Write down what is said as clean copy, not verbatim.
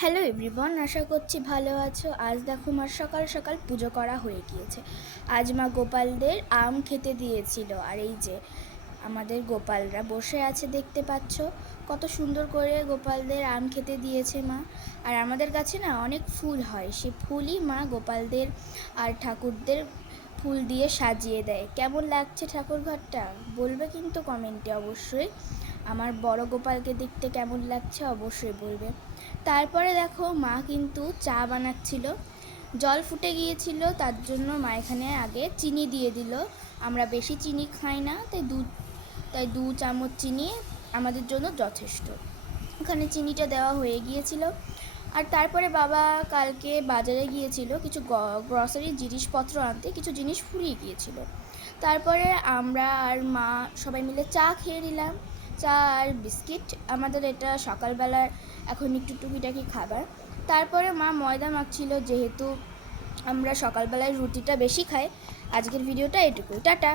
Hello everyone, আশা করছি ভালো আছো। আজ দেখো মা সকাল সকাল পুজো করা হয়ে গিয়েছে। আজ মা গোপালদের আম খেতে দিয়েছিল, আর এই যে আমাদের গোপালরা বসে আছে দেখতে পাচ্ছ। কত সুন্দর করে গোপালদের আম খেতে দিয়েছে মা। আর আমাদের কাছে না অনেক ফুল হয়, সে ফুলই মা গোপালদের আর ঠাকুরদের ফুল দিয়ে সাজিয়ে দেয়। কেমন লাগছে ঠাকুর ঘরটা বলবে কিন্তু কমেন্টে অবশ্যই। আমার বড় গোপালকে দেখতে কেমন লাগছে অবশ্যই বলবে। তারপরে দেখো মা কিন্তু চা বানাচ্ছিল, জল ফুটে গিয়েছিল, তার জন্য মা এখানে আগে চিনি দিয়ে দিল। আমরা বেশি চিনি খাই না, তাই 2 চামচ চিনি আমাদের জন্য যথেষ্ট। ওখানে চিনিটা দেওয়া হয়ে গিয়েছিল। আর তারপরে বাবা কালকে বাজারে গিয়েছিল কিছু গ্রসারির জিনিসপত্র আনতে, কিছু জিনিস ফুরিয়ে গিয়েছিল। তারপরে আমরা আর মা সবাই মিলে চা খেয়ে নিলাম, চা আর বিস্কিট। আমাদের এটা সকালবেলার এখন একটু টুকিটাকি খাবার। তারপরে মা ময়দা মাখছিল, যেহেতু আমরা সকালবেলায় রুটিটা বেশি খাই। আজকের ভিডিওটা এটুকুই, টাটা।